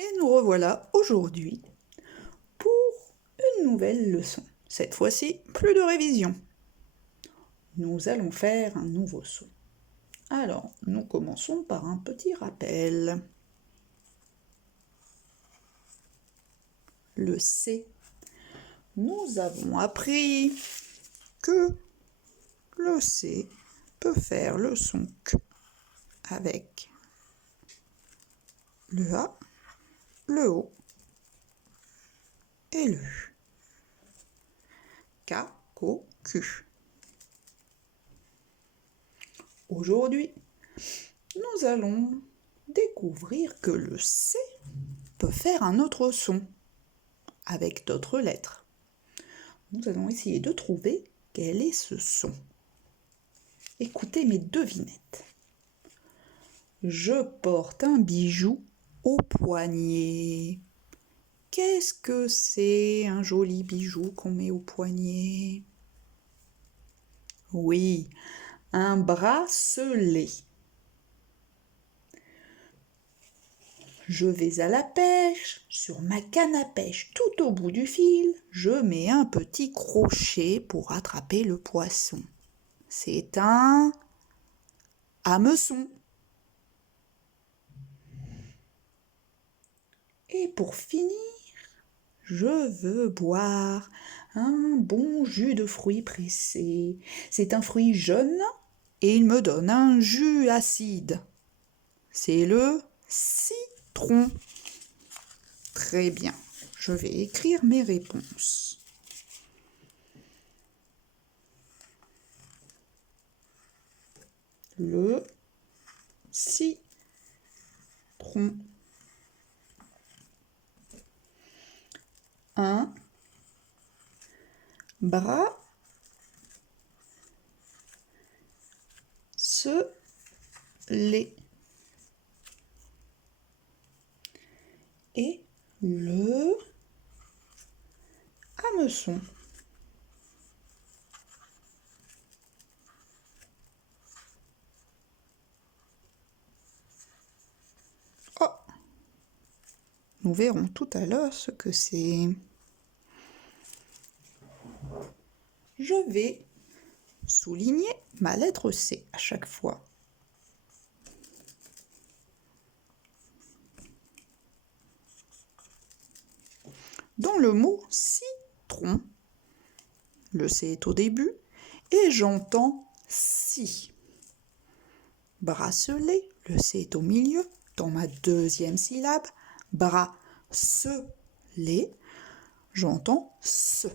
Et nous revoilà aujourd'hui pour une nouvelle leçon. Cette fois-ci, plus de révision. Nous allons faire un nouveau son. Alors, nous commençons par un petit rappel. Le C. Nous avons appris que le C peut faire le son Q avec le A, le O et le U. K, Ko, Q. Aujourd'hui, nous allons découvrir que le C peut faire un autre son avec d'autres lettres. Nous allons essayer de trouver quel est ce son. Écoutez mes devinettes. Je porte un bijou au poignet. Qu'est-ce que c'est un joli bijou qu'on met au poignet? Oui, un bracelet. Je vais à la pêche, sur ma canne à pêche, tout au bout du fil, je mets un petit crochet pour attraper le poisson. C'est un hameçon. Et pour finir, je veux boire un bon jus de fruits pressés. C'est un fruit jaune et il me donne un jus acide. C'est le citron. Très bien, je vais écrire mes réponses. Le citron. Un bracelet. Et le hameçon. Oh, nous verrons tout à l'heure ce que c'est. Je vais souligner ma lettre C à chaque fois. Dans le mot citron, le C est au début et j'entends si. Bracelet, le C est au milieu, dans ma deuxième syllabe. Bracelet, j'entends ce.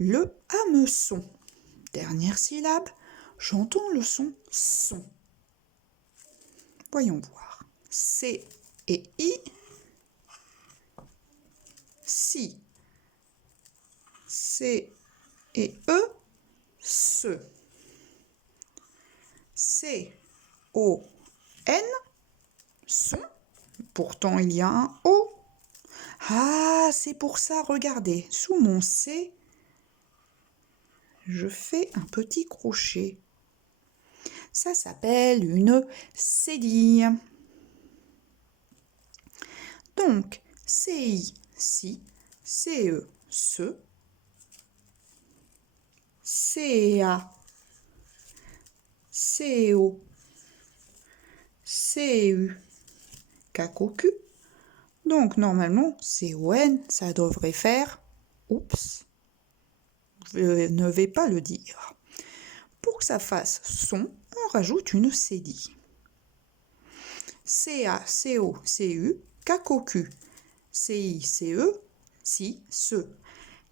Le hameçon, dernière syllabe, j'entends le son son. Voyons voir. C et I. Si. C et E. Se. C-O-N. Son. Pourtant, il y a un O. Ah, c'est pour ça, regardez. Sous mon C, je fais un petit crochet. Ça s'appelle une cédille. Donc, CI, si, CE, ce, CA, CO, CU, CACOQ. Donc, normalement, CON, ça devrait faire oups. Je ne vais pas le dire. Pour que ça fasse son, on rajoute une cédille. CA, CO, CU, CACOQ, CI, CE, si, ce.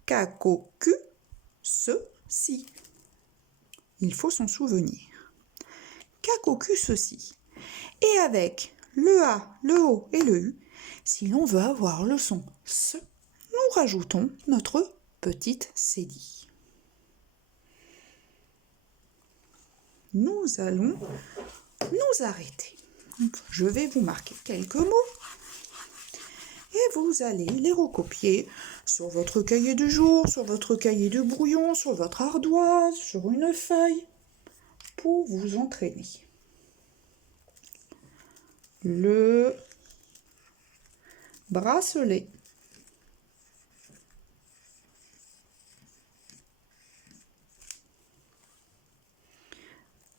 CACOQ, ce, si. Il faut s'en souvenir. CACOQ, ceci. Et avec le A, le O et le U, si l'on veut avoir le son ce, nous rajoutons notre petite cédille. Nous allons nous arrêter. Donc, je vais vous marquer quelques mots et vous allez les recopier sur votre cahier du jour, sur votre cahier de brouillon, sur votre ardoise, sur une feuille pour vous entraîner. le bracelet,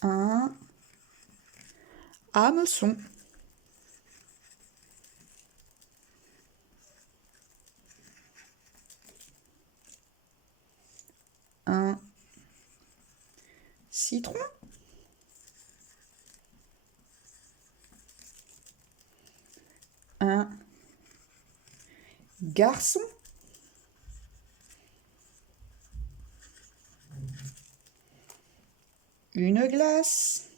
un hameçon, un citron, un garçon, une glace,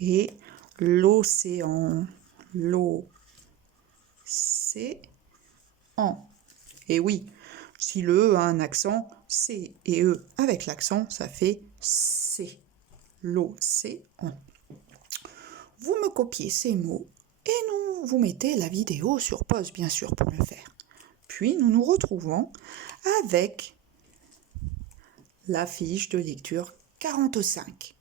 et l'océan, l'océan. Et oui, si le E a un accent, C et E avec l'accent, ça fait C, l'océan. Vous me copiez ces mots et vous mettez la vidéo sur pause, bien sûr, pour le faire. Puis nous nous retrouvons avec la fiche de lecture 45.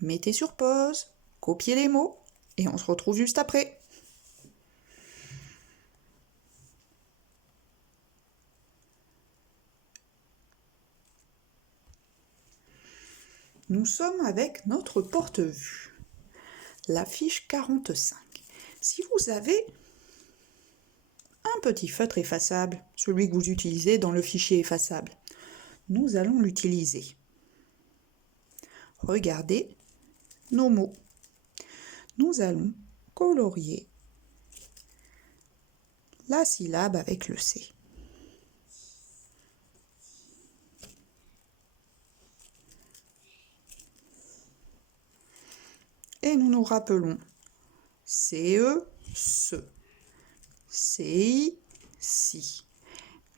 Mettez sur pause, copiez les mots et on se retrouve juste après. Nous sommes avec notre porte-vue, la fiche 45. Si vous avez un petit feutre effaçable, celui que vous utilisez dans le fichier effaçable, nous allons l'utiliser. Regardez nos mots. Nous allons colorier la syllabe avec le C. Et nous nous rappelons CE, ce, CI, si.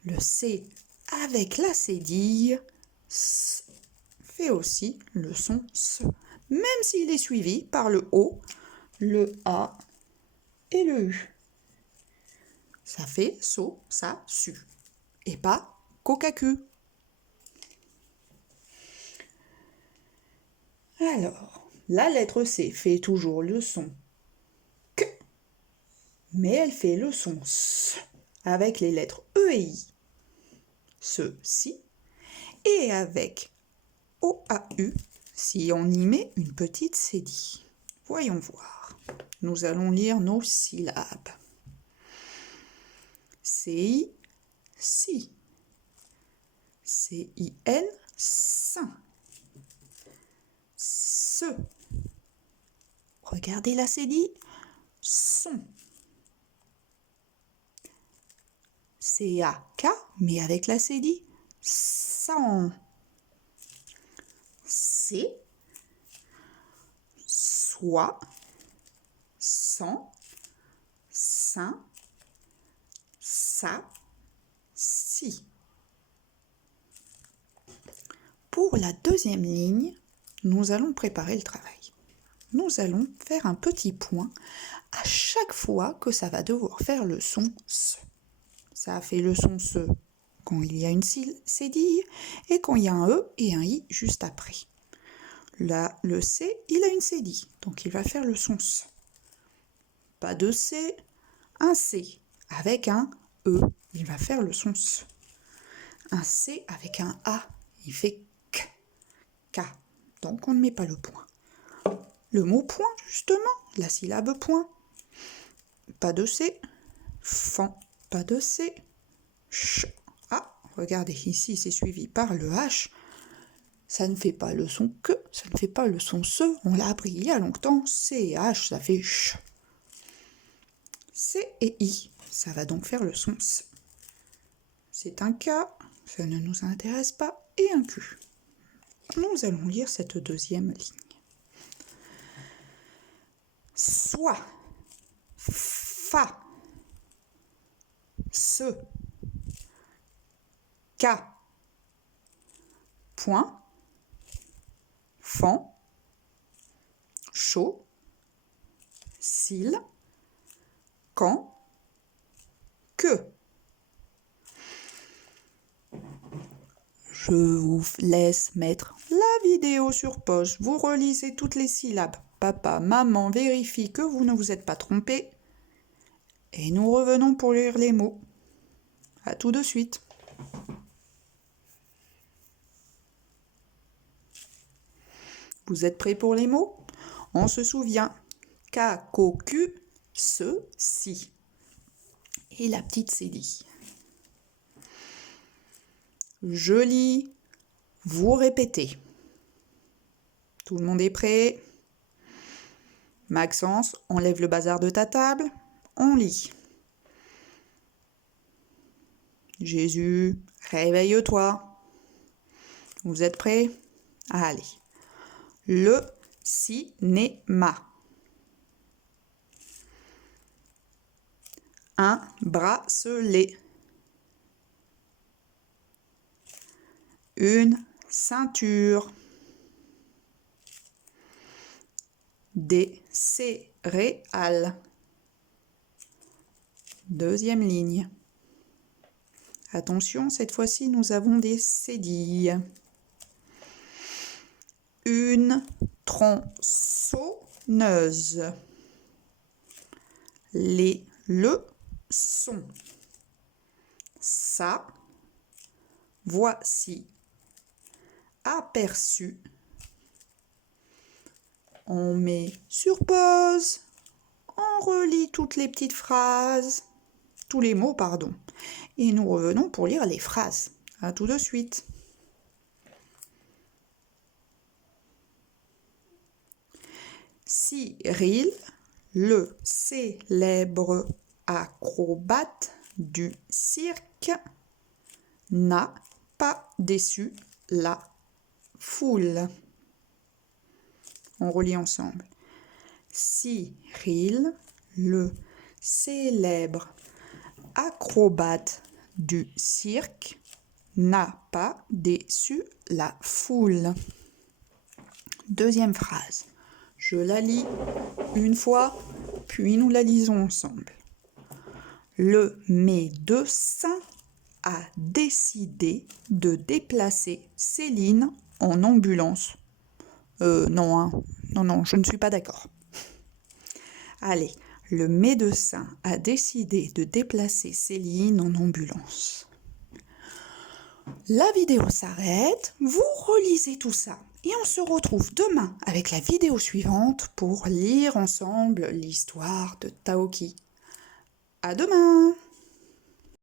Le C avec la cédille fait aussi le son S, même s'il est suivi par le O, le A et le U. Ça fait so, ça, su, et pas cocacu. Alors, la lettre C fait toujours le son K, mais elle fait le son S avec les lettres E et I. Ceci, et avec OAU si on y met une petite cédille. Voyons voir. Nous allons lire nos syllabes. CI, si. CIN, sain. Ce. Regardez la cédille. Son. CAK, mais avec la cédille. Sans. C. Soit. Sans. Sain. Ça. Si. Pour la deuxième ligne, nous allons préparer le travail. Nous allons faire un petit point à chaque fois que ça va devoir faire le son S. Ça a fait le son S quand il y a une cédille et quand il y a un E et un I juste après. Là, le C, il a une cédille, donc il va faire le son S. Pas de C, un C avec un E, il va faire le son S. Un C avec un A, il fait K. K. Donc on ne met pas le point. Le mot point, justement, la syllabe point. Pas de C. Fan. Pas de C. Ch. Ah, regardez, ici c'est suivi par le H. Ça ne fait pas le son que, ça ne fait pas le son se. On l'a appris il y a longtemps. C et H, ça fait ch. C et I, ça va donc faire le son S. C'est un K, ça ne nous intéresse pas, et un Q. Nous allons lire cette deuxième ligne. Soit, fa, se, ka, point, fan, chaud, cil, quand, que. Je vous laisse mettre la vidéo sur pause. Vous relisez toutes les syllabes. Papa, maman vérifie que vous ne vous êtes pas trompé. Et nous revenons pour lire les mots. À tout de suite. Vous êtes prêts pour les mots? On se souvient. K-co-cu, ceci. Et la petite Célie. Je lis, vous répétez. Tout le monde est prêt? Maxence, enlève le bazar de ta table. On lit. Jésus, réveille-toi. Vous êtes prêts? Allez. Le cinéma. Un bracelet. Une ceinture. Des céréales. Deuxième ligne. Attention, cette fois-ci, nous avons des cédilles. Une tronçonneuse. Les leçons. Ça, voici. Aperçu. On met sur pause. On relit toutes les petites phrases. Tous les mots, pardon. Et nous revenons pour lire les phrases. À tout de suite. Cyril, le célèbre acrobate du cirque, n'a pas déçu la foule. On relit ensemble. Cyril, le célèbre acrobate du cirque, n'a pas déçu la foule. Deuxième phrase. Je la lis une fois, puis nous la lisons ensemble. Le médecin a décidé de déplacer Céline en ambulance. Non, je ne suis pas d'accord. Allez, le médecin a décidé de déplacer Céline en ambulance. La vidéo s'arrête, vous relisez tout ça et on se retrouve demain avec la vidéo suivante pour lire ensemble l'histoire de Taoki. À demain!